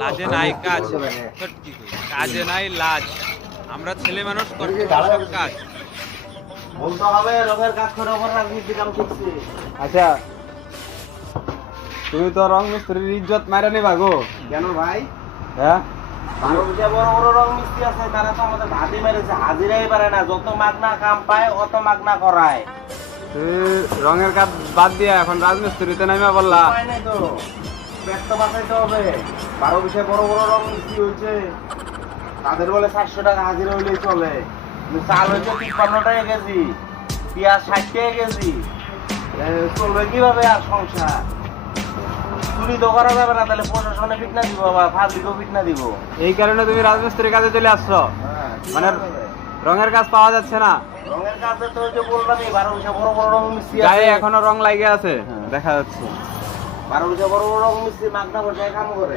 লাজে নাই কাজ, সত্যি কই কাজে নাই লাজ। আমরা ছেলে মানুষ করতে সব কাজ বলতে হবে রঙের কাজ করে ওপর রাজনীতি কাম করছে। আচ্ছা তুমি তো রং মিস্ত্রির ইজ্জত মারা নিবা গো। কেন ভাই? হ্যাঁ বড় বড় রং মিস্ত্রি আছে, তারা তো আমাদের ভাতি মেরেছে, হাজিরাই পারে না। যত মাগনা কাম পায় অত মাগনা করায়। তুমি রঙের কাজ বাদ দিয়া এখন রাজমিস্ত্রিতে নামা বললা। উপায় নাই তো, পেট তো বাঁচাইতে হবে। 12 বড় বড় রং মিস্ত্রি হয়েছে, তাদের বলে 400 টাকা হাজিরা হইলেই চলে। কিন্তু চাল হয়েছে 53 টাকা কেজি, পেঁয়াজ 60 টাকা কেজি। চলবে কিভাবে আর সংসার? চুরি তো করা যাবে না, তাহলে প্রশাসনে ফিটনা দিব, আবার পাবলিকও ফিটনা দিব। এই কারণে তুমি রাজমিস্ত্রির কাজে চলে আসছো। মানে রঙের কাজ পাওয়া যাচ্ছে না। রঙের কাজে তো ওই যে বললামই, 12 বড় বড় রং মিস্ত্রি গায়ে আছে। এখনো রং লাগে আছে দেখা যাচ্ছে। 12 বড় বড় রং মিস্ত্রি মাগনা বসায় কাম করে।